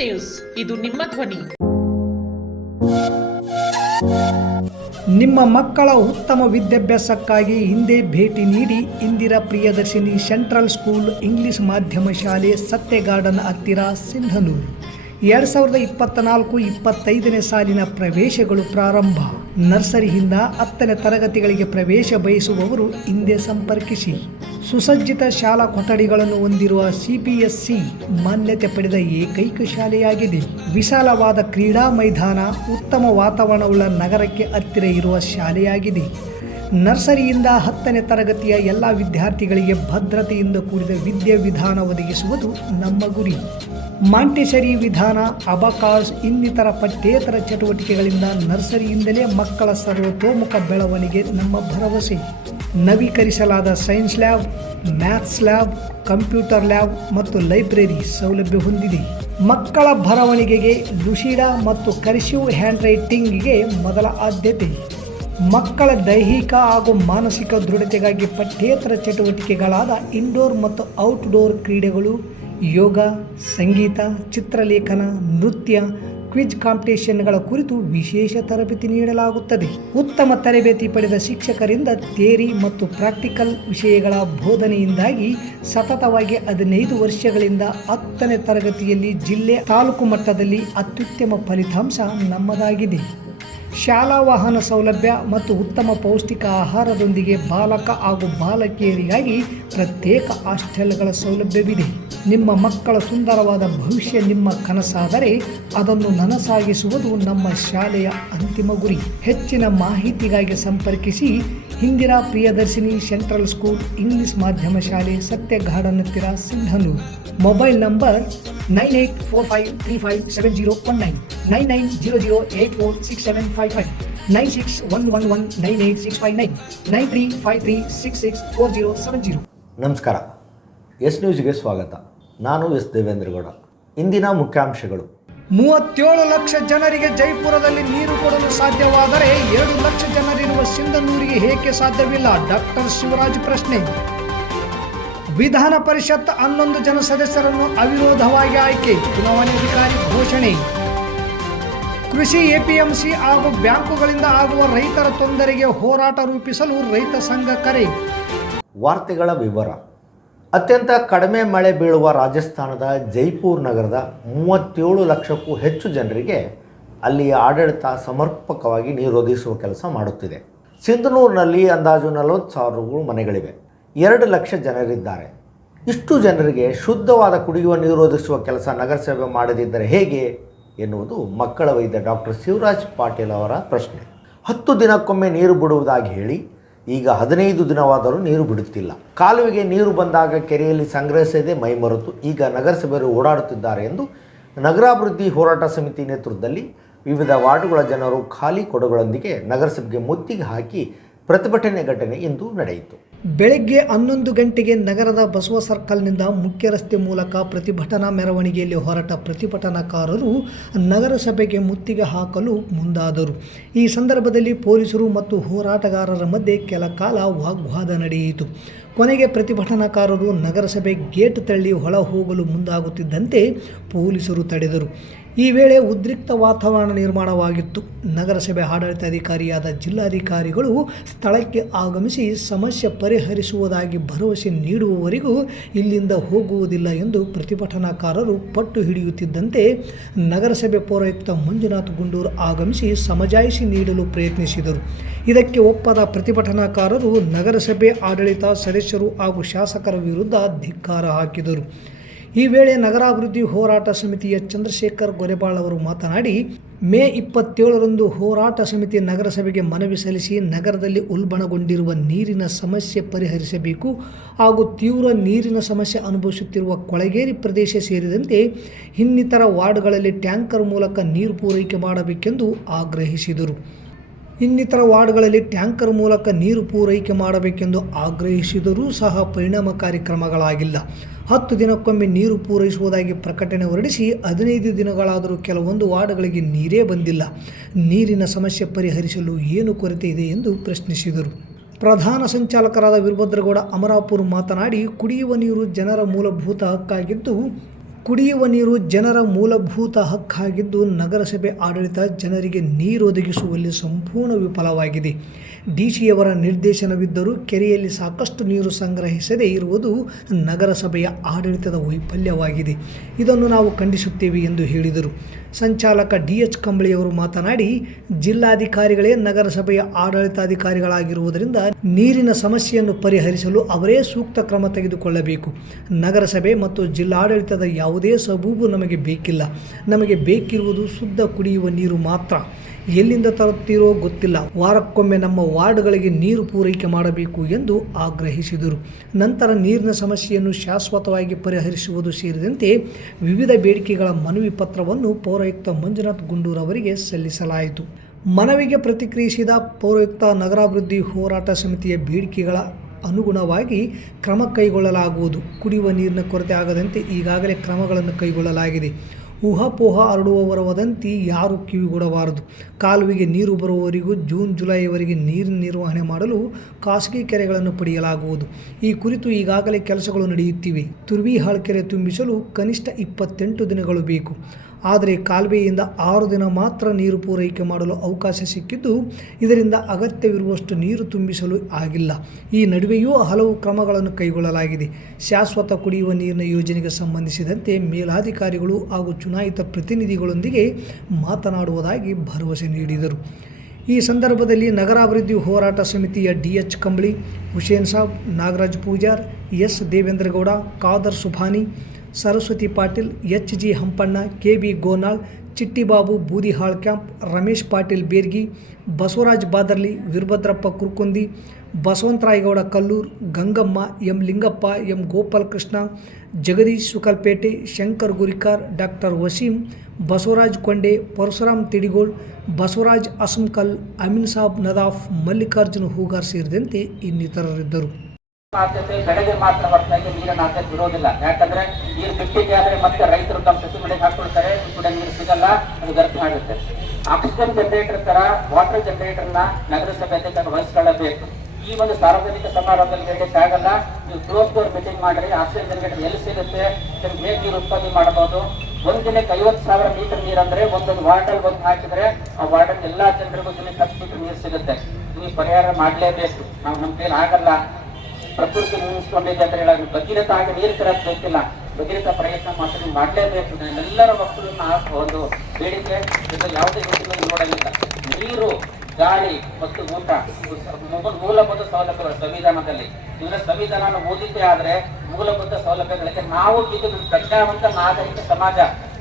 News ಇದು ನಿಮ್ಮ ಧ್ವನಿ. ನಿಮ್ಮ ಮಕ್ಕಳ ಉತ್ತಮ ವಿದ್ಯಾಭ್ಯಾಸಕ್ಕಾಗಿ ಹಿಂದೆ ಭೇಟಿ ನೀಡಿ Indira Priyadarshini central school English ಮಾಧ್ಯಮ ಶಾಲೆ ಸತ್ಯಗಾರ್ಡನ್ ಹತ್ತಿರ ಸಿಂಧನೂರು. ಎರಡು ಸಾವಿರದ ಇಪ್ಪತ್ತ ನಾಲ್ಕು ಇಪ್ಪತ್ತೈದನೇ ಸಾಲಿನ ಪ್ರವೇಶಗಳು ಪ್ರಾರಂಭ. ನರ್ಸರಿಯಿಂದ ಹತ್ತನೇ ತರಗತಿಗಳಿಗೆ ಪ್ರವೇಶ ಬಯಸುವವರು ಹಿಂದೆ ಸಂಪರ್ಕಿಸಿ. ಸುಸಜ್ಜಿತ ಶಾಲಾ ಕೊಠಡಿಗಳನ್ನು ಹೊಂದಿರುವ ಸಿಪಿಎಸ್ಸಿ ಮಾನ್ಯತೆ ಪಡೆದ ಏಕೈಕ ಶಾಲೆಯಾಗಿದೆ. ವಿಶಾಲವಾದ ಕ್ರೀಡಾ ಮೈದಾನ, ಉತ್ತಮ ವಾತಾವರಣವುಳ್ಳ ನಗರಕ್ಕೆ ಹತ್ತಿರ ಇರುವ ಶಾಲೆಯಾಗಿದೆ. ನರ್ಸರಿಯಿಂದ ಹತ್ತನೇ ತರಗತಿಯ ಎಲ್ಲ ವಿದ್ಯಾರ್ಥಿಗಳಿಗೆ ಭದ್ರತೆಯಿಂದ ಕೂಡಿದ ವಿದ್ಯಾವಿಧಾನ ಒದಗಿಸುವುದು ನಮ್ಮ ಗುರಿ. ಮಾಂಟೆಸರಿ ವಿಧಾನ ಅಬಕಾಸ್ ಇನ್ನಿತರ ಪಠ್ಯೇತರ ಚಟುವಟಿಕೆಗಳಿಂದ ನರ್ಸರಿಯಿಂದಲೇ ಮಕ್ಕಳ ಸರ್ವತೋಮುಖ ಬೆಳವಣಿಗೆ ನಮ್ಮ ಭರವಸೆ. ನವೀಕರಿಸಲಾದ science lab maths lab computer lab ಮತ್ತು ಲೈಬ್ರರಿ ಸೌಲಭ್ಯ ಹೊಂದಿದೆ. ಮಕ್ಕಳ ಬರವಣಿಗೆಗೆ ಲುಶಿಡಾ ಮತ್ತು ಕರ್ಸಿವ್ ಹ್ಯಾಂಡ್ ರೈಟಿಂಗ್ಗೆ ಮೊದಲ ಆದ್ಯತೆ. ಮಕ್ಕಳ ದೈಹಿಕ ಹಾಗೂ ಮಾನಸಿಕ ದೃಢತೆಗಾಗಿ ಪಠ್ಯೇತರ ಚಟುವಟಿಕೆಗಳಾದ ಇಂಡೋರ್ ಮತ್ತು ಔಟ್ಡೋರ್ ಕ್ರೀಡೆಗಳು ಯೋಗ, ಸಂಗೀತ, ಚಿತ್ರಲೇಖನ, ನೃತ್ಯ, ಕ್ವಿಜ್ ಕಾಂಪಿಟೇಷನ್ಗಳ ಕುರಿತು ವಿಶೇಷ ತರಬೇತಿ ನೀಡಲಾಗುತ್ತದೆ. ಉತ್ತಮ ತರಬೇತಿ ಪಡೆದ ಶಿಕ್ಷಕರಿಂದ ಥೇರಿ ಮತ್ತು ಪ್ರಾಕ್ಟಿಕಲ್ ವಿಷಯಗಳ ಬೋಧನೆಯಿಂದಾಗಿ ಸತತವಾಗಿ ಹದಿನೈದು ವರ್ಷಗಳಿಂದ ಹತ್ತನೇ ತರಗತಿಯಲ್ಲಿ ಜಿಲ್ಲೆ ತಾಲೂಕು ಮಟ್ಟದಲ್ಲಿ ಅತ್ಯುತ್ತಮ ಫಲಿತಾಂಶ ನಮ್ಮದಾಗಿದೆ. ಶಾಲಾ ವಾಹನ ಸೌಲಭ್ಯ ಮತ್ತು ಉತ್ತಮ ಪೌಷ್ಟಿಕ ಆಹಾರದೊಂದಿಗೆ ಬಾಲಕ ಹಾಗೂ ಬಾಲಕಿಯರಿಗಾಗಿ ಪ್ರತ್ಯೇಕ ಹಾಸ್ಟೆಲ್ಗಳ ಸೌಲಭ್ಯವಿದೆ. ನಿಮ್ಮ ಮಕ್ಕಳ ಸುಂದರವಾದ ಭವಿಷ್ಯ ನಿಮ್ಮ ಕನಸಾದರೆ ಅದನ್ನು ನನಸಾಗಿಸುವುದು ನಮ್ಮ ಶಾಲೆಯ ಅಂತಿಮ ಗುರಿ. ಹೆಚ್ಚಿನ ಮಾಹಿತಿಗಾಗಿ ಸಂಪರ್ಕಿಸಿ Indira Priyadarshini central school English ಮಾಧ್ಯಮ ಶಾಲೆ ಸತ್ಯ ಗಾರ್ಡನ್ ಹತ್ತಿರ Sindhanur. Mobile number nine eight four five three five seven zero one nine nine nine zero zero eight four six seven five five, nine six one one one nine eight six five nine nine three five three six six four zero seven zero. ನಮಸ್ಕಾರ. S ನ್ಯೂಸ್ಗೆ ಸ್ವಾಗತ. ನಾನು S Devendra Gowda ಇಂದಿನ ಮುಖ್ಯಾಂಶಗಳು. ಮೂವತ್ತೇಳು ಲಕ್ಷ ಜನರಿಗೆ ಜೈಪುರದಲ್ಲಿ ನೀರು ಕೊಡಲು ಸಾಧ್ಯವಾದರೆ ಎರಡು ಲಕ್ಷ ಜನರಿರುವ ಸಿಂಧನೂರಿಗೆ ಏಕೆ ಸಾಧ್ಯವಿಲ್ಲ? ಡಾಕ್ಟರ್ ಶಿವರಾಜ್ ಪ್ರಶ್ನೆ. ವಿಧಾನ ಪರಿಷತ್ ಹನ್ನೊಂದು ಜನ ಸದಸ್ಯರನ್ನು ಅವಿರೋಧವಾಗಿ ಆಯ್ಕೆ. ಚುನಾವಣಾಧಿಕಾರಿ ಘೋಷಣೆ. ಕೃಷಿ ಎಪಿಎಂಸಿ ಹಾಗೂ ಬ್ಯಾಂಕುಗಳಿಂದ ಆಗುವ ರೈತರ ತೊಂದರೆಗೆ ಹೋರಾಟ ರೂಪಿಸಲು ರೈತ ಸಂಘ ಕರೆ. ವಾರ್ತೆಗಳ ವಿವರ. ಅತ್ಯಂತ ಕಡಿಮೆ ಮಳೆ ಬೀಳುವ ರಾಜಸ್ಥಾನದ ಜೈಪುರ್ ನಗರದ ಮೂವತ್ತೇಳು ಲಕ್ಷಕ್ಕೂ ಹೆಚ್ಚು ಜನರಿಗೆ ಅಲ್ಲಿಯ ಆಡಳಿತ ಸಮರ್ಪಕವಾಗಿ ನೀರು ಒದಗಿಸುವ ಕೆಲಸ ಮಾಡುತ್ತಿದೆ. ಸಿಂಧನೂರಿನಲ್ಲಿ ಅಂದಾಜು ನಲವತ್ತು ಸಾವಿರ ಮನೆಗಳಿವೆ. ಎರಡು ಲಕ್ಷ ಜನರಿದ್ದಾರೆ. ಇಷ್ಟು ಜನರಿಗೆ ಶುದ್ಧವಾದ ಕುಡಿಯುವ ನೀರು ಒದಗಿಸುವ ಕೆಲಸ ನಗರಸಭೆ ಮಾಡದಿದ್ದರೆ ಹೇಗೆ ಎನ್ನುವುದು ಮಕ್ಕಳ ವೈದ್ಯ ಡಾಕ್ಟರ್ ಶಿವರಾಜ್ ಪಾಟೀಲ್ ಅವರ ಪ್ರಶ್ನೆ. ಹತ್ತು ದಿನಕ್ಕೊಮ್ಮೆ ನೀರು ಬಿಡುವುದಾಗಿ ಹೇಳಿ ಈಗ ಹದಿನೈದು ದಿನವಾದರೂ ನೀರು ಬಿಡುತ್ತಿಲ್ಲ. ಕಾಲುವೆಗೆ ನೀರು ಬಂದಾಗ ಕೆರೆಯಲ್ಲಿ ಸಂಗ್ರಹಿಸದೆ ಮೈಮರೆತು ಈಗ ನಗರಸಭೆಯರು ಓಡಾಡುತ್ತಿದ್ದಾರೆ ಎಂದು ನಗರಾಭಿವೃದ್ಧಿ ಹೋರಾಟ ಸಮಿತಿ ನೇತೃತ್ವದಲ್ಲಿ ವಿವಿಧ ವಾರ್ಡುಗಳ ಜನರು ಖಾಲಿ ಕೊಡಗಳೊಂದಿಗೆ ನಗರಸಭೆಗೆ ಮುತ್ತಿಗೆ ಹಾಕಿ ಪ್ರತಿಭಟನೆ ಘಟನೆ ಇಂದು ನಡೆಯಿತು. ಬೆಳಗ್ಗೆ ಹನ್ನೊಂದು ಗಂಟೆಗೆ ನಗರದ ಬಸವ ಸರ್ಕಲ್ನಿಂದ ಮುಖ್ಯ ರಸ್ತೆ ಮೂಲಕ ಪ್ರತಿಭಟನಾ ಮೆರವಣಿಗೆಯಲ್ಲಿ ಹೊರಟ ಪ್ರತಿಭಟನಾಕಾರರು ನಗರಸಭೆಗೆ ಮುತ್ತಿಗೆ ಹಾಕಲು ಮುಂದಾದರು. ಈ ಸಂದರ್ಭದಲ್ಲಿ ಪೊಲೀಸರು ಮತ್ತು ಹೋರಾಟಗಾರರ ಮಧ್ಯೆ ಕೆಲ ಕಾಲ ವಾಗ್ವಾದ ನಡೆಯಿತು. ಕೊನೆಗೆ ಪ್ರತಿಭಟನಾಕಾರರು ನಗರಸಭೆ ಗೇಟ್ ತಳ್ಳಿ ಹೊಳ ಹೋಗಲು ಮುಂದಾಗುತ್ತಿದ್ದಂತೆ ಪೊಲೀಸರು ತಡೆದರು. ಈ ವೇಳೆ ಉದ್ರಿಕ್ತ ವಾತಾವರಣ ನಿರ್ಮಾಣವಾಗಿತ್ತು. ನಗರಸಭೆ ಆಡಳಿತಾಧಿಕಾರಿಯಾದ ಜಿಲ್ಲಾಧಿಕಾರಿಗಳು ಸ್ಥಳಕ್ಕೆ ಆಗಮಿಸಿ ಸಮಸ್ಯೆ ಪರಿಹರಿಸುವುದಾಗಿ ಭರವಸೆ ನೀಡುವವರೆಗೂ ಇಲ್ಲಿಂದ ಹೋಗುವುದಿಲ್ಲ ಎಂದು ಪ್ರತಿಭಟನಾಕಾರರು ಪಟ್ಟು ಹಿಡಿಯುತ್ತಿದ್ದಂತೆ ನಗರಸಭೆ ಪೌರಾಯುಕ್ತ ಮಂಜುನಾಥ್ ಗುಂಡೂರು ಆಗಮಿಸಿ ಸಮಜಾಯಿಷಿ ನೀಡಲು ಪ್ರಯತ್ನಿಸಿದರು. ಇದಕ್ಕೆ ಒಪ್ಪದ ಪ್ರತಿಭಟನಾಕಾರರು ನಗರಸಭೆ ಆಡಳಿತ ಸದಸ್ಯರು ಹಾಗೂ ಶಾಸಕರ ವಿರುದ್ಧ ಧಿಕ್ಕಾರ ಹಾಕಿದರು. ಈ ವೇಳೆ ನಗರಾಭಿವೃದ್ಧಿ ಹೋರಾಟ ಸಮಿತಿಯ ಚಂದ್ರಶೇಖರ್ ಗೊರೆಬಾಳ್ ಅವರು ಮಾತನಾಡಿ, ಮೇ ಇಪ್ಪತ್ತೇಳರಂದು ಹೋರಾಟ ಸಮಿತಿ ನಗರಸಭೆಗೆ ಮನವಿ ಸಲ್ಲಿಸಿ ನಗರದಲ್ಲಿ ಉಲ್ಬಣಗೊಂಡಿರುವ ನೀರಿನ ಸಮಸ್ಯೆ ಪರಿಹರಿಸಬೇಕು ಹಾಗೂ ತೀವ್ರ ನೀರಿನ ಸಮಸ್ಯೆ ಅನುಭವಿಸುತ್ತಿರುವ ಕೊಳಗೇರಿ ಪ್ರದೇಶ ಸೇರಿದಂತೆ ಇನ್ನಿತರ ವಾರ್ಡ್ಗಳಲ್ಲಿ ಟ್ಯಾಂಕರ್ ಮೂಲಕ ನೀರು ಪೂರೈಕೆ ಮಾಡಬೇಕೆಂದು ಆಗ್ರಹಿಸಿದರು. ಇನ್ನಿತರ ವಾರ್ಡ್ಗಳಲ್ಲಿ ಟ್ಯಾಂಕರ್ ಮೂಲಕ ನೀರು ಪೂರೈಕೆ ಮಾಡಬೇಕೆಂದು ಆಗ್ರಹಿಸಿದರೂ ಸಹ ಪರಿಣಾಮಕಾರಿ ಕ್ರಮಗಳಾಗಿಲ್ಲ. ಹತ್ತು ದಿನಕ್ಕೊಮ್ಮೆ ನೀರು ಪೂರೈಸುವುದಾಗಿ ಪ್ರಕಟಣೆ ಹೊರಡಿಸಿ ಹದಿನೈದು ದಿನಗಳಾದರೂ ಕೆಲವೊಂದು ವಾರ್ಡ್ಗಳಿಗೆ ನೀರೇ ಬಂದಿಲ್ಲ. ನೀರಿನ ಸಮಸ್ಯೆ ಪರಿಹರಿಸಲು ಏನು ಕೊರತೆ ಇದೆ ಎಂದು ಪ್ರಶ್ನಿಸಿದರು. ಪ್ರಧಾನ ಸಂಚಾಲಕರಾದ ವೀರಭದ್ರಗೌಡ ಅಮರಾಪುರ್ ಮಾತನಾಡಿ, ಕುಡಿಯುವ ನೀರು ಜನರ ಮೂಲಭೂತ ಹಕ್ಕಾಗಿದ್ದು ಕುಡಿಯುವ ನೀರು ಜನರ ಮೂಲಭೂತ ಹಕ್ಕಾಗಿದ್ದು ನಗರಸಭೆ ಆಡಳಿತ ಜನರಿಗೆ ನೀರು ಒದಗಿಸುವಲ್ಲಿ ಸಂಪೂರ್ಣ ವಿಫಲವಾಗಿದೆ. ಡಿಸಿಯವರ ನಿರ್ದೇಶನವಿದ್ದರೂ ಕೆರೆಯಲ್ಲಿ ಸಾಕಷ್ಟು ನೀರು ಸಂಗ್ರಹಿಸದೇ ಇರುವುದು ನಗರಸಭೆಯ ಆಡಳಿತದ ವೈಫಲ್ಯವಾಗಿದೆ. ಇದನ್ನು ನಾವು ಖಂಡಿಸುತ್ತೇವೆ ಎಂದು ಹೇಳಿದರು. ಸಂಚಾಲಕ ಡಿ ಎಚ್ ಕಂಬಳಿಯವರು ಮಾತನಾಡಿ, ಜಿಲ್ಲಾಧಿಕಾರಿಗಳೇ ನಗರಸಭೆಯ ಆಡಳಿತಾಧಿಕಾರಿಗಳಾಗಿರುವುದರಿಂದ ನೀರಿನ ಸಮಸ್ಯೆಯನ್ನು ಪರಿಹರಿಸಲು ಅವರೇ ಸೂಕ್ತ ಕ್ರಮ ತೆಗೆದುಕೊಳ್ಳಬೇಕು. ನಗರಸಭೆ ಮತ್ತು ಜಿಲ್ಲಾಡಳಿತದ ಯಾವುದೇ ಸಬೂಬು ನಮಗೆ ಬೇಕಿಲ್ಲ. ನಮಗೆ ಬೇಕಿರುವುದು ಶುದ್ಧ ಕುಡಿಯುವ ನೀರು ಮಾತ್ರ. ಎಲ್ಲಿಂದ ತರುತ್ತೀರೋ ಗೊತ್ತಿಲ್ಲ. ವಾರಕ್ಕೊಮ್ಮೆ ನಮ್ಮ ವಾರ್ಡ್ಗಳಿಗೆ ನೀರು ಪೂರೈಕೆ ಮಾಡಬೇಕು ಎಂದು ಆಗ್ರಹಿಸಿದರು. ನಂತರ ನೀರಿನ ಸಮಸ್ಯೆಯನ್ನು ಶಾಶ್ವತವಾಗಿ ಪರಿಹರಿಸುವುದು ಸೇರಿದಂತೆ ವಿವಿಧ ಬೇಡಿಕೆಗಳ ಮನವಿ ಪತ್ರವನ್ನು ಪೌರಾಯುಕ್ತ ಮಂಜುನಾಥ್ ಗುಂಡೂರ್ ಅವರಿಗೆ ಸಲ್ಲಿಸಲಾಯಿತು. ಮನವಿಗೆ ಪ್ರತಿಕ್ರಿಯಿಸಿದ ಪೌರಾಯುಕ್ತ ನಗರಾಭಿವೃದ್ಧಿ ಹೋರಾಟ ಸಮಿತಿಯ ಬೇಡಿಕೆಗಳ ಅನುಗುಣವಾಗಿ ಕ್ರಮ ಕೈಗೊಳ್ಳಲಾಗುವುದು. ಕುಡಿಯುವ ನೀರಿನ ಕೊರತೆ ಆಗದಂತೆ ಈಗಾಗಲೇ ಕ್ರಮಗಳನ್ನು ಕೈಗೊಳ್ಳಲಾಗಿದೆ. ಊಹಾಪೋಹ ಹರಡುವವರ ವದಂತಿ ಯಾರು ಕಿವಿಗೊಡಬಾರದು. ಕಾಲುವೆಗೆ ನೀರು ಬರುವವರೆಗೂ ಜೂನ್, ಜುಲೈವರೆಗೆ ನೀರಿನ ನಿರ್ವಹಣೆ ಮಾಡಲು ಖಾಸಗಿ ಕೆರೆಗಳನ್ನು ಪಡೆಯಲಾಗುವುದು. ಈ ಕುರಿತು ಈಗಾಗಲೇ ಕೆಲಸಗಳು ನಡೆಯುತ್ತಿವೆ. ತುರ್ವಿಹಾಳ್ ಕೆರೆ ತುಂಬಿಸಲು ಕನಿಷ್ಠ ಇಪ್ಪತ್ತೆಂಟು ದಿನಗಳು ಬೇಕು. ಆದರೆ ಕಾಲುವೆಯಿಂದ ಆರು ದಿನ ಮಾತ್ರ ನೀರು ಪೂರೈಕೆ ಮಾಡಲು ಅವಕಾಶ ಸಿಕ್ಕಿದ್ದು, ಇದರಿಂದ ಅಗತ್ಯವಿರುವಷ್ಟು ನೀರು ತುಂಬಿಸಲು ಆಗಿಲ್ಲ. ಈ ನಡುವೆಯೂ ಹಲವು ಕ್ರಮಗಳನ್ನು ಕೈಗೊಳ್ಳಲಾಗಿದೆ. ಶಾಶ್ವತ ಕುಡಿಯುವ ನೀರಿನ ಯೋಜನೆಗೆ ಸಂಬಂಧಿಸಿದಂತೆ ಮೇಲಾಧಿಕಾರಿಗಳು ಹಾಗೂ ಚುನಾಯಿತ ಪ್ರತಿನಿಧಿಗಳೊಂದಿಗೆ ಮಾತನಾಡುವುದಾಗಿ ಭರವಸೆ ನೀಡಿದರು. ಈ ಸಂದರ್ಭದಲ್ಲಿ ನಗರಾಭಿವೃದ್ಧಿ ಹೋರಾಟ ಸಮಿತಿಯ D H Kambali, Hussain Sab, Nagaraj Pujar, S. Devendragouda, Khadar Subhani Saraswati Patil H G Hampanna K B Gonal, Chittibabu Boodihal camp, Ramesh Patil Bergi, Basavaraj Badarli, Veerabhadrappa Kurkundi Basavantarayagouda Kallur, Gangamma, M Lingappa, M Gopalakrishna, Jagadish Sukalpete, Shankar Gurikar, doctor Waseem, Basavaraj Konde, Parashuram Tidigol, Basavaraj Asankal Ameen Sab Nadaf, Mallikarjuna Hoogar ಸೇರಿದಂತೆ ಇನ್ನಿತರರಿದ್ದರು. ಆದ್ಯತೆ ಬೆಳೆಗೆ ಮಾತ್ರ ಹೊರತಾಗಿ ನೀರಿನ ಆದ್ಯತೆ ಇರೋದಿಲ್ಲ ಯಾಕಂದ್ರೆ ನೀರು ಬಿಟ್ಟಿಗೆ ಆದ್ರೆ ಮತ್ತೆ ರೈತರು ತಮ್ಮ ಸಸಿ ಬೆಳೆಗೆ ಹಾಕೊಳ್ತಾರೆ ಕೂಡ ನೀರು ಸಿಗಲ್ಲ, ಅದು ವ್ಯರ್ಥ ಆಗುತ್ತೆ. ಆಕ್ಸಿಜನ್ ಜನರೇಟರ್ ತರ ವಾಟರ್ ಜನರೇಟರ್ನ ನಗರಸಭೆ ಅಧ್ಯಕ್ಷರು ವಹಿಸ್ಕೊಳ್ಳಬೇಕು. ಈ ಒಂದು ಸಾರ್ವಜನಿಕ ಸಮಾರಂಭದಲ್ಲಿ ಹೇಳಲಿಕ್ಕೆ ಆಗಲ್ಲ. ನೀವು ಕ್ಲೋಸ್ ಡೋರ್ ಮೀಟಿಂಗ್ ಮಾಡ್ರಿ ಆಕ್ಸಿಜನ್ ಜನರೇಟರ್ ಎಲ್ಲಿ ಸಿಗುತ್ತೆ, ನಿಮ್ಗೆ ಹೇಗೆ ನೀರು ಉತ್ಪಾದನೆ ಮಾಡಬಹುದು? ಒಂದ್ ದಿನಕ್ಕೆ ಐವತ್ತು ಸಾವಿರ ಲೀಟರ್ ನೀರು ಅಂದ್ರೆ ಒಂದೊಂದು ವಾಟರ್ ಒಂದು ಹಾಕಿದ್ರೆ, ಆ ವಾರ್ಡಲ್ಲಿ ಎಲ್ಲಾ ಜನರಿಗೂ ದಿನಕ್ಕೆ ಹತ್ತು ಲೀಟರ್ ನೀರು ಸಿಗುತ್ತೆ. ನೀವು ಪರಿಹಾರ ಮಾಡಲೇಬೇಕು. ನಾವು ಕೈಲಿ ಆಗಲ್ಲ. ಪ್ರಕೃತಿ ಮುಗಿಸ್ಕೊಂಡಿದೆ ಅಂತ ಹೇಳಿ ಭಗೀರಥ ಆಗಿ ನೀರು ತರಕ್ ಗೊತ್ತಿಲ್ಲ. ಭಗೀರಥ ಪ್ರಯತ್ನ ನೀವು ಮಾಡಲೇಬೇಕು. ಎಲ್ಲರ ಮಕ್ಕಳನ್ನ ಒಂದು ಬೇಡಿಕೆ, ಇದು ಯಾವುದೇ ಗೊತ್ತಿಲ್ಲ ನೋಡಲಿಲ್ಲ. ನೀರು, ಗಾಳಿ ಮತ್ತು ಊಟ ಮೂಲಭೂತ ಸೌಲಭ್ಯಗಳು ಸಂವಿಧಾನದಲ್ಲಿ. ಇವರ ಸಂವಿಧಾನ ಓದಿದ್ದೇ ಆದ್ರೆ ಮೂಲಭೂತ ಸೌಲಭ್ಯಗಳಿಗೆ ನಾವು ಇದು ಪ್ರಜ್ಞಾವಂತ ನಾಗರಿಕ ಸಮಾಜ.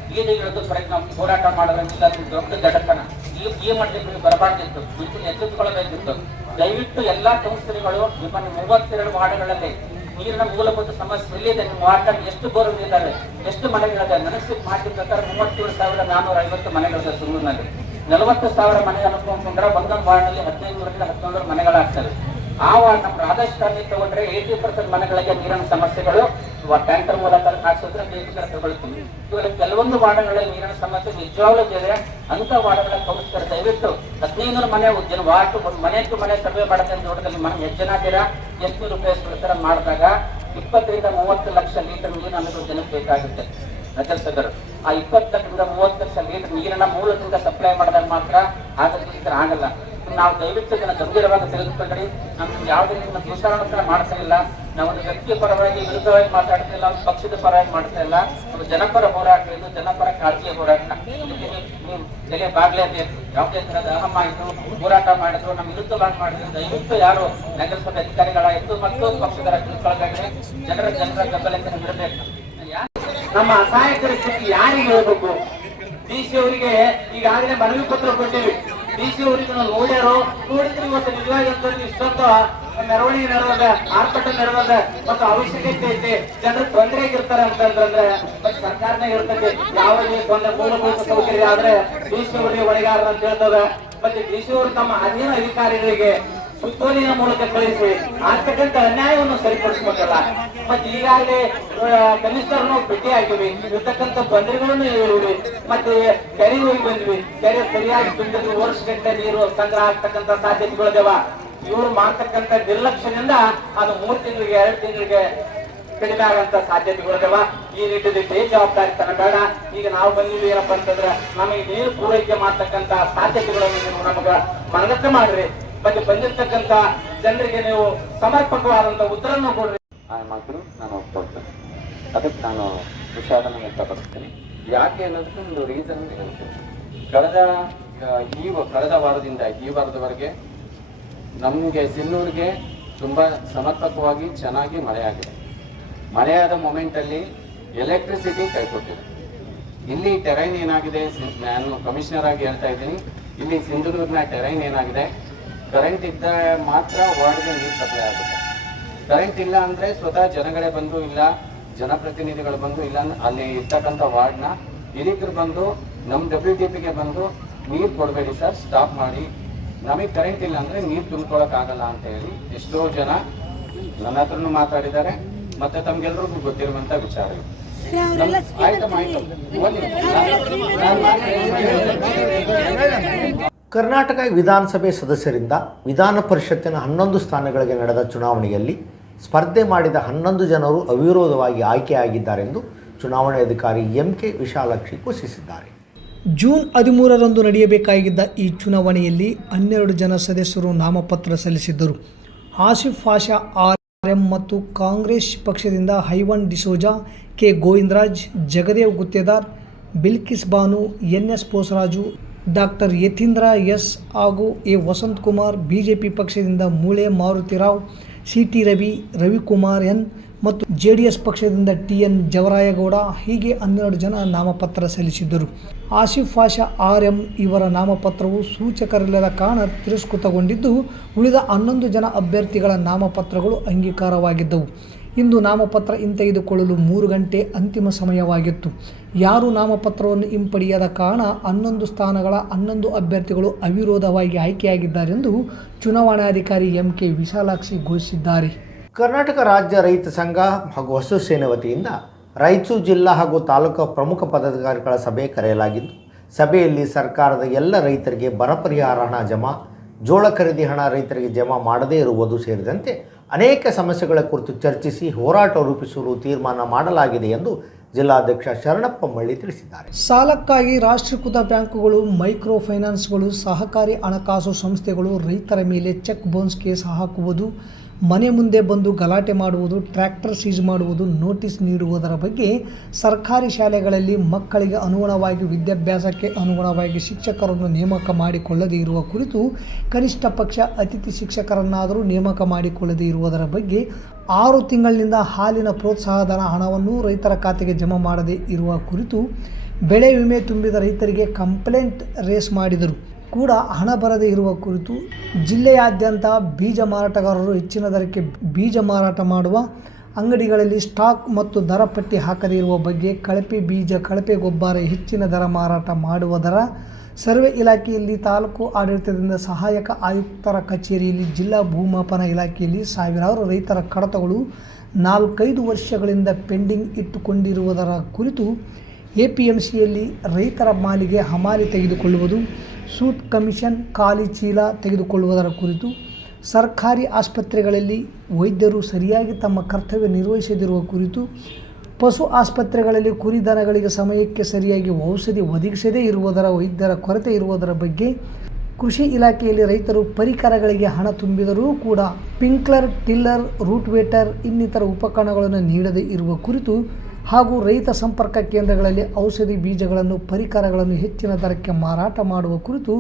ಬೀದಿಗಿಳಿದು ಪ್ರಯತ್ನ ಹೋರಾಟ ಮಾಡೋದ್ರಿಂದ ದೊಡ್ಡ ದಡತನ. ಈ ಈ ಮಟ್ಟಕ್ಕೆ ಬರಬಾರ್ದಿತ್ತು. ಮುಂಚೆ ಎಚ್ಚೆತ್ತುಕೊಳ್ಳಬೇಕಿತ್ತು. ದಯವಿಟ್ಟು ಎಲ್ಲಾ ಕೌನ್ಸಿಲರ್ಗಳು ನಿಮ್ಮ ಮೂವತ್ತೆರಡು ವಾರ್ಡ್ಗಳಲ್ಲಿ ನೀರಿನ ಮೂಲಭೂತ ಸಮಸ್ಯೆ ಎಲ್ಲಿದೆ, ನಿಮ್ಮ ವಾರ್ಡ್ ಎಷ್ಟು ಬೋರ್ಗಳು ಇದ್ದಾವೆ, ಎಷ್ಟು ಮನೆಗಳಿದೆ ನನಗೆ ಮಾಡಿದ ಪ್ರಕಾರ ಮೂವತ್ತೇಳು ಸಾವಿರದ ನಾನೂರ ಐವತ್ತು ಮನೆಗಳಿದೆ ಸುಮೂರಿನಲ್ಲಿ ನಲವತ್ತು ಸಾವಿರ ಮನೆ ಅನುಕೊಂಡ್ರೆ ಒಂದೊಂದು ವಾರ್ಡ್ನಲ್ಲಿ ಹದಿನೈದು ನೂರರಿಂದ ಹತ್ತೊಂದರ ಮನೆಗಳಾಗ್ತವೆ. ಆ ವಾರ್ಡ್ ನಮ್ಮ ರಾಜಸ್ಥಾನ ತಗೊಂಡ್ರೆ ಏಯ್ಟಿ ಪರ್ಸೆಂಟ್ ಮನೆಗಳಿಗೆ ನೀರಿನ ಸಮಸ್ಯೆಗಳು ಟ್ಯಾಂಕರ್ ಮೂಲಕ ಹಾಕಿಸೋದ್ರೆ ಬೇಕಿದ್ರೆ ತಗೊಳ್ತೀವಿ ಇವಾಗ ಕೆಲವೊಂದು ವಾರ್ಡ್ಗಳಲ್ಲಿ ನೀರಿನ ಸಮಸ್ಯೆ ನಿಜವಾಗ್ಲೂ ಇದೆ ಅಂತ ವಾರ್ಡ್ಗಳ ಕೌನ್ಸಿಲರ್ ದಯವಿಟ್ಟು ಹದಿನೈದು ಮನೆ ಜನ ವಾರ್ಡ್ ಒಂದು ಟು ಮನೆ ಸರ್ವೆ ಮಾಡುತ್ತೆ ಅಂತ ನೋಡಿದ್ರೆ ಮನೆ ಎಷ್ಟು ಜನ ಇದ್ದೀರಾ ಎಷ್ಟು ರೂಪಾಯಿ ಬಿಡ್ತಾರ ಮಾಡಿದಾಗ ಇಪ್ಪತ್ತರಿಂದ ಮೂವತ್ತು ಲಕ್ಷ ಲೀಟರ್ ನೀರು ನಮಗೆ ಜನಕ್ಕೆ ಬೇಕಾಗುತ್ತೆ. ನಗರಸಭರು ಆ ಇಪ್ಪತ್ತರಿಂದ ಮೂವತ್ತು ಲಕ್ಷ ಲೀಟರ್ ನೀರನ್ನ ಮೂಲದಿಂದ ಸಪ್ಲೈ ಮಾಡಿದಾಗ ಮಾತ್ರ ಆಗುತ್ತೆ ಈ ಥರ ಆಗಲ್ಲ. ನಾವು ದಯವಿಟ್ಟು ಜನ ಗಂಭೀರವಾಗಿ ತೆಗೆದುಕೊಂಡ್ರಿ ನಮ್ಗೆ ಯಾವುದೇ ನಿಮ್ಮ ದೂಷಾರೋಪಣ ಮಾಡ್ತಾ ಇಲ್ಲ ನಾವು ಒಂದು ವ್ಯಕ್ತಿಯ ಪರವಾಗಿ ವಿರುದ್ಧವಾಗಿ ಮಾತಾಡ್ತಿಲ್ಲ ಒಂದು ಪಕ್ಷದ ಪರವಾಗಿ ಮಾಡ್ತಾ ಇಲ್ಲ. ಒಂದು ಜನಪರ ಹೋರಾಟ, ಇದು ಜನಪರ ಕಾಳಜಿಯ ಹೋರಾಟ. ನೀವು- ಬೆಲೆ ಬಾಗ್ಲೇಬೇಕು ಯಾವುದೇ ತರಹದ ಅಹಮ ಆಯಿತು ಹೋರಾಟ ಮಾಡಿದ್ರು, ನಮ್ಮ ವಿರುದ್ಧವಾಗಿ ಮಾಡಿದ್ರು, ದಯವಿಟ್ಟು ಯಾರು ನಗರಸಭೆ ಅಧಿಕಾರಿಗಳಾಯಿತು ಮತ್ತು ಪಕ್ಷದ ತಿಳ್ಕೊಳ್ಬೇಕಾದ್ರೆ ಜನರ ಜನರ ಬೆಂಬಲಕ್ಕೆ ನೀಡಬೇಕು ನಮ್ಮ ಅಸಹಾಯಕರ ಸ್ಥಿತಿ ಯಾರಿಗೆ ಹೇಳ್ಬೇಕು? ಡಿ ಸಿ ಅವರಿಗೆ ಈಗಾಗಲೇ ಮನವಿ ಪತ್ರ ಕೊಟ್ಟಿವಿ. ಡಿ ಸಿ ಅವರಿಗೆ ನಾವು ನೋಡ್ಯಾರೋ, ನೋಡಿದ್ರೆ ಇವತ್ತು ನಿಜವಾಗಿ ಅಂತ ಇಷ್ಟೊಂದು ಮೆರವಣಿಗೆ ನಡೆದ ಆರ್ಭಟ ನಡೆದ ಮತ್ತು ಅವಶ್ಯಕತೆ ಐತೆ, ಜನರು ತೊಂದರೆ ಆಗಿರ್ತಾರೆ ಅಂತಂದ್ರೆ, ಮತ್ತೆ ಸರ್ಕಾರನೇ ಇರ್ತದೆ ಯಾವ ತೊಂದರೆ ಮೂಲಭೂತ ಸೌಕರ್ಯ ಆದ್ರೆ ಡಿ ಸಿ ಹೊಣೆಗಾರ ಅಂತ ಹೇಳ್ತದ ಮತ್ತೆ ಡಿ ತಮ್ಮ ಅಧೀನ ಅಧಿಕಾರಿಗಳಿಗೆ ಸುತ್ತೋಲಿನ ಮೂಲಕ ಕಳಿಸಿ ಆಗ್ತಕ್ಕಂತ ಅನ್ಯಾಯವನ್ನು ಸರಿಪಡಿಸಬೇಕಲ್ಲ. ಮತ್ತೆ ಈಗಾಗಲೇ ಕನಿಷ್ಠರನ್ನು ಭೇಟಿ ಆಗಿವಿ ಇರ್ತಕ್ಕಂಥ ತೊಂದರೆಗಳನ್ನು ಹೇಳಿವಿ ಮತ್ತೆ ಕೆರೆ ಹೋಗಿ ಬಂದ್ವಿ. ಕೆರೆ ಸರಿಯಾಗಿ ತುಂಬಿದ್ರು ವರ್ಷಗಟ್ಟಲೆ ನೀರು ಸಂಗ್ರಹ ಆಗ್ತಕ್ಕಂಥ ಸಾಧ್ಯತೆಗಳಿದಾವ ಇವರು ಮಾಡ್ತಕ್ಕಂಥ ನಿರ್ಲಕ್ಷ್ಯದಿಂದ ಅದು ಮೂರು ತಿಂಗಳಿಗೆ, ಎರಡು ತಿಂಗಳಿಗೆ ಕಡಿಮೆ ಆಗುವಂತ ಸಾಧ್ಯತೆಗಳಿದಾವ ಈ ನಿಟ್ಟಿನಲ್ಲಿ ಬೇಜವಾಬ್ದಾರಿತನ ಬೇಡ. ಈಗ ನಾವು ಬಂದಿವಿ ಏನಪ್ಪಾ ಅಂತಂದ್ರೆ ನಮಗೆ ನೀರು ಪೂರೈಕೆ ಮಾಡ್ತಕ್ಕಂತ ಸಾಧ್ಯತೆಗಳನ್ನು ನೀವು ನಮಗ ಮನಗಟ್ಟೆ ಮಾಡ್ರಿ. ಮತ್ತೆ ಬಂದಿರ್ತಕ್ಕಂತ ಜನರಿಗೆ ನೀವು ಸಮರ್ಪಕವಾದಂತ ಉತ್ತರವನ್ನು ಕೊಡ್ರಿ. ಆ ಮಾತ್ರ ನಾನು ಒಪ್ಕೊಳ್ತೇನೆ. ಅದಕ್ಕೆ ನಾನು ವಿಷಾದನ ವ್ಯಕ್ತಪಡಿಸ್ತೇನೆ. ಯಾಕೆ ಅನ್ನೋದಕ್ಕೆ ಒಂದು ರೀಸನ್ ಹೇಳ್ತೇನೆ. ಕಳೆದ ಈ ಕಳೆದ ವಾರದಿಂದ, ಈ ವಾರದವರೆಗೆ ನಮಗೆ ಸಿನ್ನೂರಿಗೆ ತುಂಬ ಸಮರ್ಪಕವಾಗಿ ಚೆನ್ನಾಗಿ ಮಳೆಯಾಗಿದೆ. ಮಳೆಯಾದ ಮೊಮೆಂಟಲ್ಲಿ ಎಲೆಕ್ಟ್ರಿಸಿಟಿ ಕೈಕೊಟ್ಟಿದೆ. ಇಲ್ಲಿ ಟೆರೈನ್ ಏನಾಗಿದೆ? ನಾನು ಕಮಿಷನರ್ ಆಗಿ ಹೇಳ್ತಾ ಇದ್ದೀನಿ. ಇಲ್ಲಿ ಸಿಂಧೂರಿನ ಟೆರೈನ್ ಏನಾಗಿದೆ? ಕರೆಂಟ್ ಇದ್ದ ಮಾತ್ರ ವಾರ್ಡ್ಗೆ ನೀರು ಸಪ್ಲೈ ಆಗುತ್ತೆ. ಕರೆಂಟ್ ಇಲ್ಲ ಅಂದರೆ ಸ್ವತಃ ಜನಗಳೇ ಬಂದು ಇಲ್ಲ, ಜನಪ್ರತಿನಿಧಿಗಳು ಬಂದು ಇಲ್ಲ. ಅಲ್ಲಿ ಇರ್ತಕ್ಕಂಥ ವಾರ್ಡ್ನ ಹಿರಿಕರು ಬಂದು ನಮ್ಮ ಡಬ್ಲ್ಯೂ ಡಿ ಪಿಗೆ ಬಂದು ನೀರು ಕೊಡಬೇಡಿ ಸರ್ ಸ್ಟಾಪ್ ಮಾಡಿ. ನಮಗೆ ಕರೆಂಟ್ ಇಲ್ಲ ಅಂದ್ರೆ ನೀರು ತುಂಬ್ಕೊಳಕ್ ಆಗಲ್ಲ ಅಂತ ಹೇಳಿ ಎಷ್ಟೋ ಜನ ನನ್ನ ಹತ್ರನೂ ಮಾತಾಡಿದ್ದಾರೆ. ಮತ್ತೆ ತಮ್ಗೆಲ್ರಿಗೂ ಗೊತ್ತಿರುವಂತ ವಿಚಾರ. ಕರ್ನಾಟಕ ವಿಧಾನಸಭೆ ಸದಸ್ಯರಿಂದ ವಿಧಾನ ಪರಿಷತ್ತಿನ ಹನ್ನೊಂದು ಸ್ಥಾನಗಳಿಗೆ ನಡೆದ ಚುನಾವಣೆಯಲ್ಲಿ ಸ್ಪರ್ಧೆ ಮಾಡಿದ ಹನ್ನೊಂದು ಜನರು ಅವಿರೋಧವಾಗಿ ಆಯ್ಕೆಯಾಗಿದ್ದಾರೆಂದು ಚುನಾವಣಾಧಿಕಾರಿ ಎಂ ಕೆ ವಿಶಾಲಾಕ್ಷಿ ಘೋಷಿಸಿದ್ದಾರೆ. ಜೂನ್ ಹದಿಮೂರರಂದು ನಡೆಯಬೇಕಾಗಿದ್ದ ಈ ಚುನಾವಣೆಯಲ್ಲಿ ಹನ್ನೆರಡು ಜನ ಸದಸ್ಯರು ನಾಮಪತ್ರ ಸಲ್ಲಿಸಿದ್ದರು. ಆಸಿಫ್ ಆಶಾ ಆರ್ ಎಂ ಮತ್ತು ಕಾಂಗ್ರೆಸ್ ಪಕ್ಷದಿಂದ Ivan D'Souza, K Govindaraj, Jagadev Guttedar, Bilkis Banu, N S Bosaraju doctor Yathindra S ಹಾಗೂ ಎ ವಸಂತ್ ಕುಮಾರ್, ಬಿಜೆಪಿ ಪಕ್ಷದಿಂದ Mule Maruthirao C T Ravi, Ravikumar N ಮತ್ತು ಜೆ ಡಿ ಎಸ್ ಪಕ್ಷದಿಂದ ಟಿ ಎನ್ ಜವರಾಯಗೌಡ ಹೀಗೆ ಹನ್ನೆರಡು ಜನ ನಾಮಪತ್ರ ಸಲ್ಲಿಸಿದ್ದರು. ಆಸಿಫ್ ಫಾಷಾ ಆರ್ ಎಂ ಇವರ ನಾಮಪತ್ರವು ಸೂಚಕರಿಲ್ಲದ ಕಾರಣ ತಿರಸ್ಕೃತಗೊಂಡಿದ್ದು, ಉಳಿದ ಹನ್ನೊಂದು ಜನ ಅಭ್ಯರ್ಥಿಗಳ ನಾಮಪತ್ರಗಳು ಅಂಗೀಕಾರವಾಗಿದ್ದವು. ಇಂದು ನಾಮಪತ್ರ ಹಿಂತೆಗೆದುಕೊಳ್ಳಲು ಮೂರು ಗಂಟೆ ಅಂತಿಮ ಸಮಯವಾಗಿತ್ತು. ಯಾರು ನಾಮಪತ್ರವನ್ನು ಹಿಂಪಡೆಯದ ಕಾರಣ ಹನ್ನೊಂದು ಸ್ಥಾನಗಳ ಹನ್ನೊಂದು ಅಭ್ಯರ್ಥಿಗಳು ಅವಿರೋಧವಾಗಿ ಆಯ್ಕೆಯಾಗಿದ್ದಾರೆಂದು ಚುನಾವಣಾಧಿಕಾರಿ ಎಂ ಕೆ ವಿಶಾಲಾಕ್ಷಿ ಘೋಷಿಸಿದ್ದಾರೆ. ಕರ್ನಾಟಕ ರಾಜ್ಯ ರೈತ ಸಂಘ ಹಾಗೂ ಹಸು ಸೇನೆ ವತಿಯಿಂದ ರಾಯಚೂರು ಜಿಲ್ಲಾ ಹಾಗೂ ತಾಲೂಕು ಪ್ರಮುಖ ಪದಾಧಿಕಾರಿಗಳ ಸಭೆ ಕರೆಯಲಾಗಿದ್ದು, ಸಭೆಯಲ್ಲಿ ಸರ್ಕಾರದ ಎಲ್ಲ ರೈತರಿಗೆ ಬರ ಪರಿಹಾರ ಹಣ ಜಮಾ, ಜೋಳ ಖರೀದಿ ಹಣ ರೈತರಿಗೆ ಜಮಾ ಮಾಡದೇ ಇರುವುದು ಸೇರಿದಂತೆ ಅನೇಕ ಸಮಸ್ಯೆಗಳ ಕುರಿತು ಚರ್ಚಿಸಿ ಹೋರಾಟ ರೂಪಿಸಲು ತೀರ್ಮಾನ ಮಾಡಲಾಗಿದೆ ಎಂದು ಜಿಲ್ಲಾಧ್ಯಕ್ಷ ಶರಣಪ್ಪ ಮಳ್ಳಿ ತಿಳಿಸಿದ್ದಾರೆ. ಸಾಲಕ್ಕಾಗಿ ರಾಷ್ಟ್ರೀಕೃತ ಬ್ಯಾಂಕುಗಳು ಮೈಕ್ರೋ ಫೈನಾನ್ಸ್ಗಳು ಸಹಕಾರಿ ಹಣಕಾಸು ಸಂಸ್ಥೆಗಳು ರೈತರ ಮೇಲೆ ಚೆಕ್ ಬೌನ್ಸ್ ಕೇಸ್ ಹಾಕುವುದು ಮನೆ ಮುಂದೆ ಬಂದು ಗಲಾಟೆ ಮಾಡುವುದು, ಟ್ರ್ಯಾಕ್ಟರ್ ಸೀಜ್ ಮಾಡುವುದು, ನೋಟಿಸ್ ನೀಡುವುದರ ಬಗ್ಗೆ ಸರ್ಕಾರಿ ಶಾಲೆಗಳಲ್ಲಿ ಮಕ್ಕಳಿಗೆ ಅನುಗುಣವಾಗಿ ವಿದ್ಯಾಭ್ಯಾಸಕ್ಕೆ ಅನುಗುಣವಾಗಿ ಶಿಕ್ಷಕರನ್ನು ನೇಮಕ ಮಾಡಿಕೊಳ್ಳದೇ ಇರುವ ಕುರಿತು ಕನಿಷ್ಠ ಪಕ್ಷ ಅತಿಥಿ ಶಿಕ್ಷಕರನ್ನಾದರೂ ನೇಮಕ ಮಾಡಿಕೊಳ್ಳದೇ ಇರುವುದರ ಬಗ್ಗೆ ಆರು ತಿಂಗಳಿನಿಂದ ಹಾಲಿನ ಪ್ರೋತ್ಸಾಹಧನ ಹಣವನ್ನು ರೈತರ ಖಾತೆಗೆ ಜಮಾ ಮಾಡದೇ ಇರುವ ಕುರಿತು ಬೆಳೆ ವಿಮೆ ತುಂಬಿದ ರೈತರಿಗೆ ಕಂಪ್ಲೇಂಟ್ ರೇಸ್ ಮಾಡಿದರು. ಕೂಡ ಹಣ ಬರದೇ ಇರುವ ಕುರಿತು ಜಿಲ್ಲೆಯಾದ್ಯಂತ ಬೀಜ ಮಾರಾಟಗಾರರು ಹೆಚ್ಚಿನ ದರಕ್ಕೆ ಬೀಜ ಮಾರಾಟ ಮಾಡುವ ಅಂಗಡಿಗಳಲ್ಲಿ ಸ್ಟಾಕ್ ಮತ್ತು ದರ ಪಟ್ಟಿ ಹಾಕದೇ ಇರುವ ಬಗ್ಗೆ ಕಳಪೆ ಬೀಜ, ಕಳಪೆ ಗೊಬ್ಬರ, ಹೆಚ್ಚಿನ ದರ ಮಾರಾಟ ಮಾಡುವ ದರ ಸರ್ವೆ ಇಲಾಖೆಯಲ್ಲಿ ತಾಲೂಕು ಆಡಳಿತದಿಂದ ಸಹಾಯಕ ಆಯುಕ್ತರ ಕಚೇರಿಯಲ್ಲಿ ಜಿಲ್ಲಾ ಭೂಮಾಪನ ಇಲಾಖೆಯಲ್ಲಿ ಸಾವಿರಾರು ರೈತರ ಕಡತಗಳು ನಾಲ್ಕೈದು ವರ್ಷಗಳಿಂದ ಪೆಂಡಿಂಗ್ ಇಟ್ಟುಕೊಂಡಿರುವುದರ ಕುರಿತು ಎ ಪಿ ಎಂ ಸಿಯಲ್ಲಿ ರೈತರ ಮಾಲಿಗೆ ಹಮಾಲಿ ತೆಗೆದುಕೊಳ್ಳುವುದು ಸೂಟ್ ಕಮಿಷನ್ ಖಾಲಿ ಚೀಲ ತೆಗೆದುಕೊಳ್ಳುವುದರ ಕುರಿತು ಸರ್ಕಾರಿ ಆಸ್ಪತ್ರೆಗಳಲ್ಲಿ ವೈದ್ಯರು ಸರಿಯಾಗಿ ತಮ್ಮ ಕರ್ತವ್ಯ ನಿರ್ವಹಿಸದಿರುವ ಕುರಿತು ಪಶು ಆಸ್ಪತ್ರೆಗಳಲ್ಲಿ ಕುರಿ ದನಗಳಿಗೆ ಸಮಯಕ್ಕೆ ಸರಿಯಾಗಿ ಔಷಧಿ ಒದಗಿಸದೇ ಇರುವುದರ, ವೈದ್ಯರ ಕೊರತೆ ಇರುವುದರ ಬಗ್ಗೆ ಕೃಷಿ ಇಲಾಖೆಯಲ್ಲಿ ರೈತರು ಪರಿಕರಗಳಿಗೆ ಹಣ ತುಂಬಿದರೂ ಕೂಡ ಪಿಂಕ್ಲರ್, ಟಿಲ್ಲರ್ ರೂಟ್ವೇಟರ್ ಇನ್ನಿತರ ಉಪಕರಣಗಳನ್ನು ನೀಡದೇ ಇರುವ ಕುರಿತು ಹಾಗೂ ರೈತ ಸಂಪರ್ಕ ಕೇಂದ್ರಗಳಲ್ಲಿ ಔಷಧಿ ಬೀಜಗಳನ್ನು, ಪರಿಕರಗಳನ್ನು ಹೆಚ್ಚಿನ ದರಕ್ಕೆ ಮಾರಾಟ ಮಾಡುವ ಕುರಿತು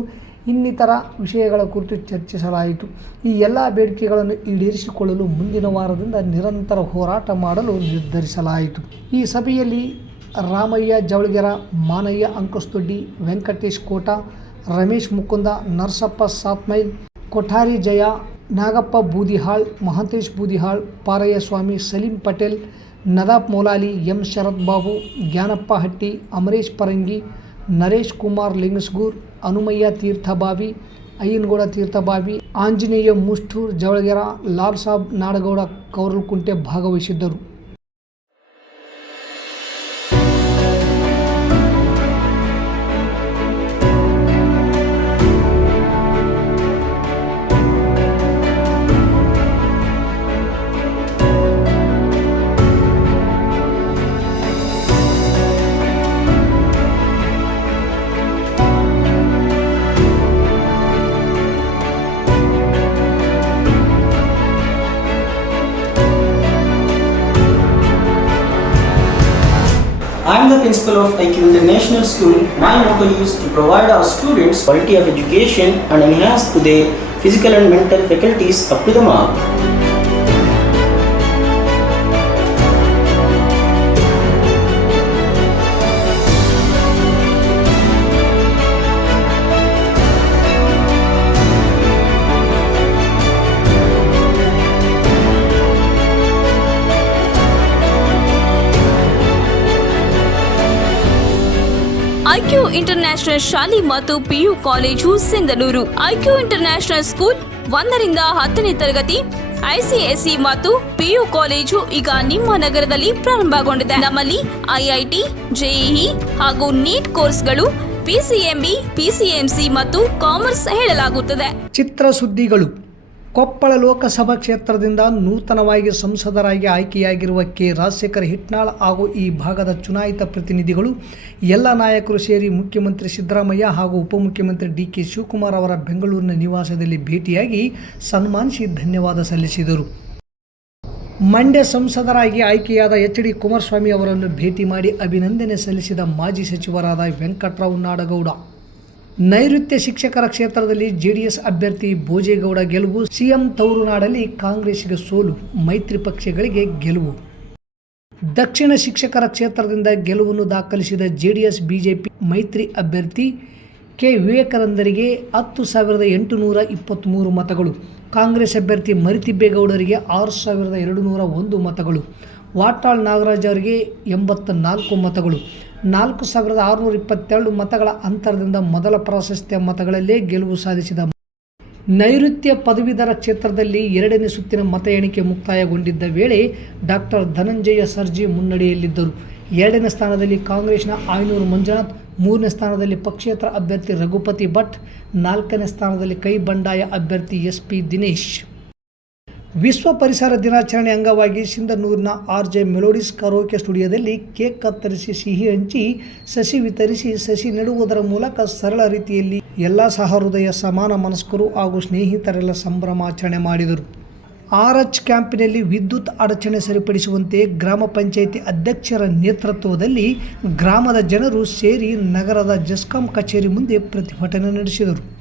ಇನ್ನಿತರ ವಿಷಯಗಳ ಕುರಿತು ಚರ್ಚಿಸಲಾಯಿತು. ಈ ಎಲ್ಲ ಬೇಡಿಕೆಗಳನ್ನು ಈಡೇರಿಸಿಕೊಳ್ಳಲು ಮುಂದಿನ ವಾರದಿಂದ ನಿರಂತರ ಹೋರಾಟ ಮಾಡಲು ನಿರ್ಧರಿಸಲಾಯಿತು. ಈ ಸಭೆಯಲ್ಲಿ ರಾಮಯ್ಯ, ಜವಳಗೆರ, ಮಾನಯ್ಯ ಅಂಕಸ್ತೊಡ್ಡಿ ವೆಂಕಟೇಶ್ ಕೋಟ, ರಮೇಶ್ ಮುಕುಂದ, ನರಸಪ್ಪ ಸಾತ್ಮೈಲ್, ಕೊಠಾರಿ ಜಯ, ನಾಗಪ್ಪ ಬೂದಿಹಾಳ್, ಮಹಾಂತೇಶ್ ಬೂದಿಹಾಳ್, ಪಾರಯ್ಯ ಸ್ವಾಮಿ, ಸಲೀಂ ಪಟೇಲ್ ನದಾಪ್ ಮೌಲಾಲಿ ಎಂ ಶರತ್ ಬಾಬು ಜ್ಞಾನಪ್ಪ ಹಟ್ಟಿ ಅಮರೇಶ್ ಪರಂಗಿ ನರೇಶ್ ಕುಮಾರ್ ಲಿಂಗಸ್ಗೂರ್ ಹನುಮಯ್ಯ ತೀರ್ಥಬಾವಿ ಅಯ್ಯನಗೌಡ ತೀರ್ಥಬಾವಿ ಆಂಜನೇಯ ಮುಷ್ಟೂರ್ ಜವಳಗೆರ ಲಾಲ್ ಸಾಬ್ ನಾಡಗೌಡ ಕೌರಲ್ಕುಂಟೆ ಭಾಗವಹಿಸಿದ್ದರು of IQ International School. My motto is to provide our students quality of education and enhance their physical and mental faculties up to the mark. International ಶಾಲೆ ಮತ್ತು PU college Sindhanur. IQ international school ಒಂದರಿಂದ ಹತ್ತನೇ ತರಗತಿ ICSE ಮತ್ತು PU college ಈಗ ನಿಮ್ಮ ನಗರದಲ್ಲಿ ಪ್ರಾರಂಭಗೊಂಡಿದೆ. ನಮ್ಮಲ್ಲಿ ಐಐಟಿ ಜೆಇಇ ಹಾಗೂ ನೀಟ್ ಕೋರ್ಸ್ಗಳು ಪಿಸಿಎಂಬಿ ಪಿಸಿಎಂಸಿ ಮತ್ತು ಕಾಮರ್ಸ್ ಹೇಳಲಾಗುತ್ತದೆ. ಚಿತ್ರಸುದ್ದಿಗಳು. ಕೊಪ್ಪಳ ಲೋಕಸಭಾ ಕ್ಷೇತ್ರದಿಂದ ನೂತನವಾಗಿ ಸಂಸದರಾಗಿ ಆಯ್ಕೆಯಾಗಿರುವ ಕೆ. ರಾಜಶೇಖರ್ ಹಿಟ್ನಾಳ್ ಹಾಗೂ ಈ ಭಾಗದ ಚುನಾಯಿತ ಪ್ರತಿನಿಧಿಗಳು ಎಲ್ಲ ನಾಯಕರು ಸೇರಿ ಮುಖ್ಯಮಂತ್ರಿ ಸಿದ್ದರಾಮಯ್ಯ ಹಾಗೂ ಉಪಮುಖ್ಯಮಂತ್ರಿ ಡಿ ಕೆ ಶಿವಕುಮಾರ್ ಅವರ ಬೆಂಗಳೂರಿನ ನಿವಾಸದಲ್ಲಿ ಭೇಟಿಯಾಗಿ ಸನ್ಮಾನಿಸಿ ಧನ್ಯವಾದ ಸಲ್ಲಿಸಿದರು. ಮಂಡ್ಯ ಸಂಸದರಾಗಿ ಆಯ್ಕೆಯಾದ ಎಚ್ ಡಿ ಕುಮಾರಸ್ವಾಮಿ ಅವರನ್ನು ಭೇಟಿ ಮಾಡಿ ಅಭಿನಂದನೆ ಸಲ್ಲಿಸಿದ ಮಾಜಿ ಸಚಿವರಾದ ವೆಂಕಟರಾವ್ ನಾಡಗೌಡ. ನೈಋತ್ಯ ಶಿಕ್ಷಕರ ಕ್ಷೇತ್ರದಲ್ಲಿ ಜೆಡಿಎಸ್ ಅಭ್ಯರ್ಥಿ ಭೋಜೇಗೌಡ ಗೆಲುವು, ಸಿಎಂ ತೌರುನಾಡಲ್ಲಿ ಕಾಂಗ್ರೆಸ್ಗೆ ಸೋಲು, ಮೈತ್ರಿ ಪಕ್ಷಗಳಿಗೆ ಗೆಲುವು. ದಕ್ಷಿಣ ಶಿಕ್ಷಕರ ಕ್ಷೇತ್ರದಿಂದ ಗೆಲುವನ್ನು ದಾಖಲಿಸಿದ ಜೆಡಿಎಸ್, ಬಿಜೆಪಿ ಮೈತ್ರಿ ಅಭ್ಯರ್ಥಿ ಕೆ. ವಿವೇಕಾನಂದರಿಗೆ ಹತ್ತು ಸಾವಿರದ ಎಂಟುನೂರ ಇಪ್ಪತ್ತ್ಮೂರು ಮತಗಳು, ಕಾಂಗ್ರೆಸ್ ಅಭ್ಯರ್ಥಿ ಮರಿತಿಬ್ಬೇಗೌಡರಿಗೆ ಆರು ಸಾವಿರದ ಎರಡು ನೂರ ಒಂದು ಮತಗಳು, ವಾಟಾಳ್ ನಾಗರಾಜ್ ಅವರಿಗೆ ಎಂಬತ್ತ ನಾಲ್ಕು ಮತಗಳು ನಾಲ್ಕು ಸಾವಿರದ ಆರುನೂರ ಇಪ್ಪತ್ತೆರಡು ಮತಗಳ ಅಂತರದಿಂದ ಮೊದಲ ಪ್ರಾಶಸ್ತ್ಯ ಮತಗಳಲ್ಲೇ ಗೆಲುವು ಸಾಧಿಸಿದ ನೈಋತ್ಯ ಪದವೀಧರ ಕ್ಷೇತ್ರದಲ್ಲಿ ಎರಡನೇ ಸುತ್ತಿನ ಮತ ಎಣಿಕೆ ಮುಕ್ತಾಯಗೊಂಡಿದ್ದ ವೇಳೆ ಡಾಕ್ಟರ್ ಧನಂಜಯ ಸರ್ಜಿ ಮುನ್ನಡೆಯಲ್ಲಿದ್ದರು. ಎರಡನೇ ಸ್ಥಾನದಲ್ಲಿ ಕಾಂಗ್ರೆಸ್ನ ಆಯನೂರು ಮಂಜುನಾಥ್, ಮೂರನೇ ಸ್ಥಾನದಲ್ಲಿ ಪಕ್ಷೇತರ ಅಭ್ಯರ್ಥಿ ರಘುಪತಿ ಭಟ್, ನಾಲ್ಕನೇ ಸ್ಥಾನದಲ್ಲಿ ಕೈ ಬಂಡಾಯ ಅಭ್ಯರ್ಥಿ ಎಸ್ ಪಿ ದಿನೇಶ್. ವಿಶ್ವ ಪರಿಸರ ದಿನಾಚರಣೆ ಅಂಗವಾಗಿ ಸಿಂಧನೂರಿನ ಆರ್ ಜೆ ಮೆಲೋಡಿಸ್ ಕರೋಕೆ ಸ್ಟುಡಿಯೋದಲ್ಲಿ ಕೇಕ್ ಕತ್ತರಿಸಿ ಸಿಹಿ ಹಂಚಿ, ಸಸಿ ವಿತರಿಸಿ, ಸಸಿ ನೆಡುವುದರ ಮೂಲಕ ಸರಳ ರೀತಿಯಲ್ಲಿ ಎಲ್ಲ ಸಹೃದಯ ಸಮಾನ ಮನಸ್ಕರು ಹಾಗೂ ಸ್ನೇಹಿತರೆಲ್ಲ ಸಂಭ್ರಮಾಚರಣೆ ಮಾಡಿದರು. ಆರ್ ಎಚ್ ಕ್ಯಾಂಪಿನಲ್ಲಿ ವಿದ್ಯುತ್ ಅಡಚಣೆ ಸರಿಪಡಿಸುವಂತೆ ಗ್ರಾಮ ಪಂಚಾಯಿತಿ ಅಧ್ಯಕ್ಷರ ನೇತೃತ್ವದಲ್ಲಿ ಗ್ರಾಮದ ಜನರು ಸೇರಿ ನಗರದ ಜಸ್ಕಾಂ ಕಚೇರಿ ಮುಂದೆ ಪ್ರತಿಭಟನೆ ನಡೆಸಿದರು.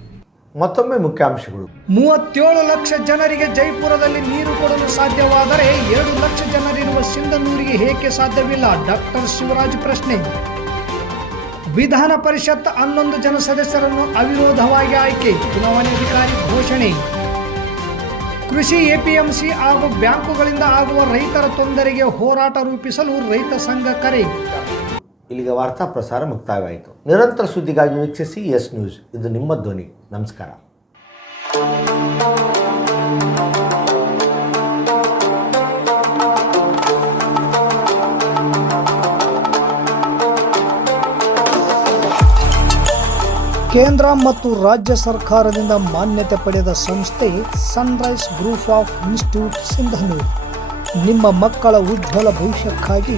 ಮತ್ತೊಮ್ಮೆ ಮುಖ್ಯಾಂಶಗಳು. ಮೂವತ್ತೇಳು ಲಕ್ಷ ಜನರಿಗೆ ಜೈಪುರದಲ್ಲಿ ನೀರು ಕೊಡಲು ಸಾಧ್ಯವಾದರೆ ಎರಡು ಲಕ್ಷ ಜನರಿರುವ ಸಿಂಧನೂರಿಗೆ ಏಕೆ ಸಾಧ್ಯವಿಲ್ಲ? ಡಾಕ್ಟರ್ ಶಿವರಾಜ್ ಪ್ರಶ್ನೆ. ವಿಧಾನ ಪರಿಷತ್ ಹನ್ನೊಂದು ಜನ ಸದಸ್ಯರನ್ನು ಅವಿರೋಧವಾಗಿ ಆಯ್ಕೆ. ಚುನಾವಣಾಧಿಕಾರಿ ಘೋಷಣೆ. ಕೃಷಿ ಎಪಿಎಂಸಿ ಹಾಗೂ ಬ್ಯಾಂಕುಗಳಿಂದ ಆಗುವ ರೈತರ ತೊಂದರೆಗೆ ಹೋರಾಟ ರೂಪಿಸಲು ರೈತ ಸಂಘ ಕರೆ. ಇಲ್ಲಿಗೆ ವಾರ್ತಾ ಪ್ರಸಾರ ಮುಕ್ತಾಯವಾಯಿತು. ನಿರಂತರ ಸುದ್ದಿಗಾಗಿ ವೀಕ್ಷಿಸಿ ಎಸ್ ನ್ಯೂಸ್. ಇದು ನಿಮ್ಮ ಧ್ವನಿ. ನಮಸ್ಕಾರ. ಕೇಂದ್ರ ಮತ್ತು ರಾಜ್ಯ ಸರ್ಕಾರದಿಂದ ಮಾನ್ಯತೆ ಪಡೆದ ಸಂಸ್ಥೆ Sunrise group of institute Sindhanur ನಿಮ್ಮ ಮಕ್ಕಳ ಉಜ್ವಲ ಭವಿಷ್ಯಕ್ಕಾಗಿ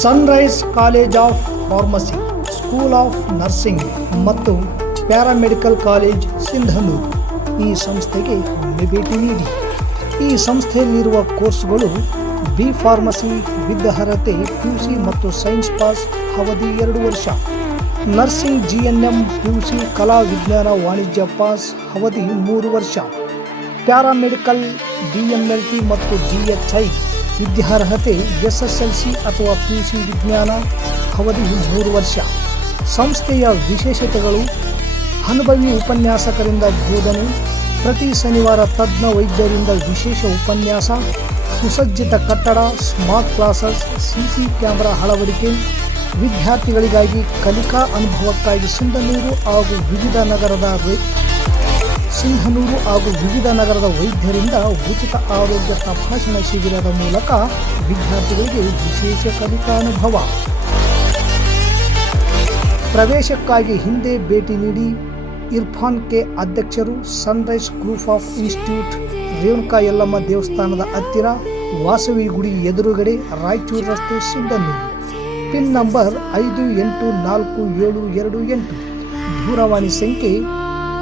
Sunrise college of pharmacy school of nursing ಮತ್ತು ಪ್ಯಾರಾಮೆಡಿಕಲ್ ಕಾಲೇಜ್ ಸಿಂಧನೂರು ಈ ಸಂಸ್ಥೆಗೆ ಒಮ್ಮೆ ಭೇಟಿ ನೀಡಿ. ಈ ಸಂಸ್ಥೆಯಲ್ಲಿರುವ ಕೋರ್ಸ್ಗಳು ಬಿ ಫಾರ್ಮಸಿ ವಿದ್ಯಾರ್ಹತೆ ಪಿಯುಸಿ ಮತ್ತು ಸೈನ್ಸ್ ಪಾಸ್ ಅವಧಿ ಎರಡು ವರ್ಷ. Nursing G N M PUC ಕಲಾ ವಿಜ್ಞಾನ ವಾಣಿಜ್ಯ ಪಾಸ್ ಅವಧಿ ಮೂರು ವರ್ಷ. Paramedical D M L T ಮತ್ತು ಡಿ ಎಚ್ ಐ ವಿದ್ಯಾರ್ಹತೆ ಎಸ್ ಎಸ್ ಎಲ್ ಸಿ ಅಥವಾ ಪಿ ಸಿ ವಿಜ್ಞಾನ, ಅವಧಿ ಮೂರು ವರ್ಷ. ಸಂಸ್ಥೆಯ ವಿಶೇಷತೆಗಳು, ಅನುಭವಿ ಉಪನ್ಯಾಸಕರಿಂದ ಬೋಧನೆ, ಪ್ರತಿ ಶನಿವಾರ ತಜ್ಞ ವೈದ್ಯರಿಂದ ವಿಶೇಷ ಉಪನ್ಯಾಸ, ಸುಸಜ್ಜಿತ ಕಟ್ಟಡ, smart classes C C camera ಅಳವಡಿಕೆ, ವಿದ್ಯಾರ್ಥಿಗಳಿಗಾಗಿ ಕಲಿಕಾ ಅನುಭವಕ್ಕಾಗಿ ಸಿಂಧನೂರು ಹಾಗೂ ವಿವಿಧ ನಗರದ ಸಿಂಧನೂರು ಹಾಗೂ ವಿವಿಧ ನಗರದ ವೈದ್ಯರಿಂದ ಉಚಿತ ಆರೋಗ್ಯ ತಪಾಸಣಾ ಶಿಬಿರದ ಮೂಲಕ ವಿದ್ಯಾರ್ಥಿಗಳಿಗೆ ವಿಶೇಷ ಕಲಿಕಾ ಅನುಭವ ಪ್ರವೇಶಕ್ಕಾಗಿ ಹಿಂದೆ ಭೇಟಿ ನೀಡಿ ಇರ್ಫಾನ್ ಕೆ ಅಧ್ಯಕ್ಷರು Sunrise group of institute Renuka Yellamma ದೇವಸ್ಥಾನದ ಹತ್ತಿರ ವಾಸವಿ ಗುಡಿ ಎದುರುಗಡೆ ರಾಯಚೂರು ರಸ್ತೆ ಸಿಂಧನೂರು ಪಿನ್ ನಂಬರ್ ಐದು ಎಂಟು ನಾಲ್ಕು ಏಳು ಎರಡು ಎಂಟು. ದೂರವಾಣಿ ಸಂಖ್ಯೆ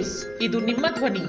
News ಇದು ನಿಮ್ಮ ಧ್ವನಿ.